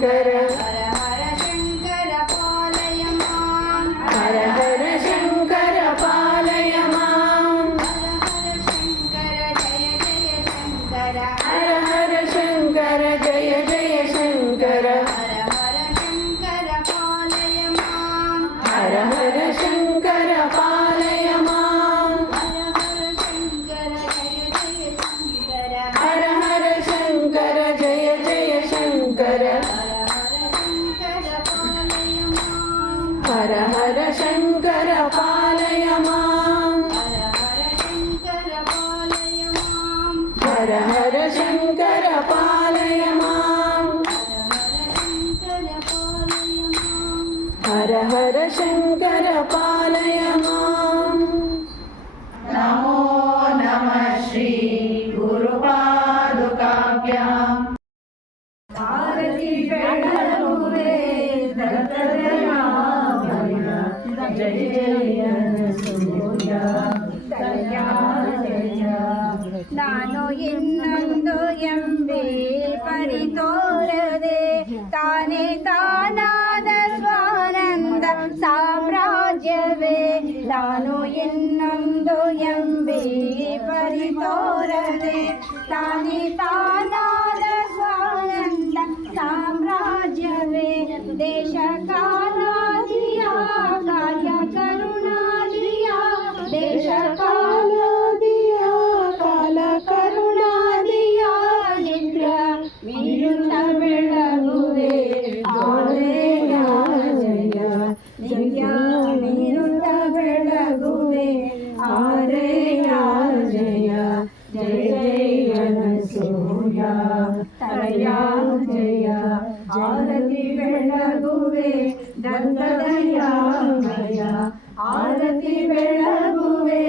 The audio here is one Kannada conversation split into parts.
शङ्कर हर हर शङ्कर पालय मां हर हर शङ्कर पालय मां हर हर शङ्कर जय जय शङ्कर हर हर शङ्कर जय जय शङ्कर हर हर शङ्कर पालय मां हर हर शङ्कर पालय मां हर हर शङ्कर जय जय शङ्कर हर हर शङ्कर पालय मां हर हर शङ्कर पालय मां हर हर शङ्कर पालय मां नमो नमः श्री गुरुपादुकाभ्याम् आरति बेळगुवे दत्तदयामय जय जय सूर्य दया जय ನಾನು ಇನ್ನೊಂದು ಎಂಬೆ ಪರಿತೋರದೆ ತಾನೇ ತಾನಾದ ಸ್ವಾನಂದ ಸಾಮ್ರಾಜ್ಯವೇ ನಾನು ಇನ್ನೊಂದು ಎಂಬೆ ಪರಿತೋರದೆ ತಾನೇ ತಾನಾದ ಸ್ವಾನಂದ ಸಾಮ್ರಾಜ್ಯವೇ ದೇಶ ಕಾಲಾದಿಯ ಕಾರ್ಯ ಕರುಣಾದಿಯ ದೇಶ ಕಾಲಾದಿಯ ಕಾಲ ಕರುಣಾದಿಯ ನಿತ್ಯ ವಿರುದ್ಧ ಬೆಳಗುವೆ ಆರೆಯ ಜಯ ನಿತ್ಯ ವಿರುದ್ಧ ಬೆಳಗುವೆ ಆರೆಯ ಜಯ ಜಯ ಜಯ ಸೂರ್ಯ ತಯ ಜಯ ಆರತಿ ಬೆಳಗುವೆ ದತ್ತದಯಾಮಯ ಆರತಿ ಬೆಳಗುವೆ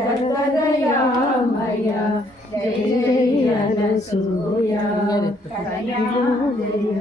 ದತ್ತದಯಾಮಯ ಜಯ ಜಯ ಸೂರ್ಯ ತಯ ಜಯ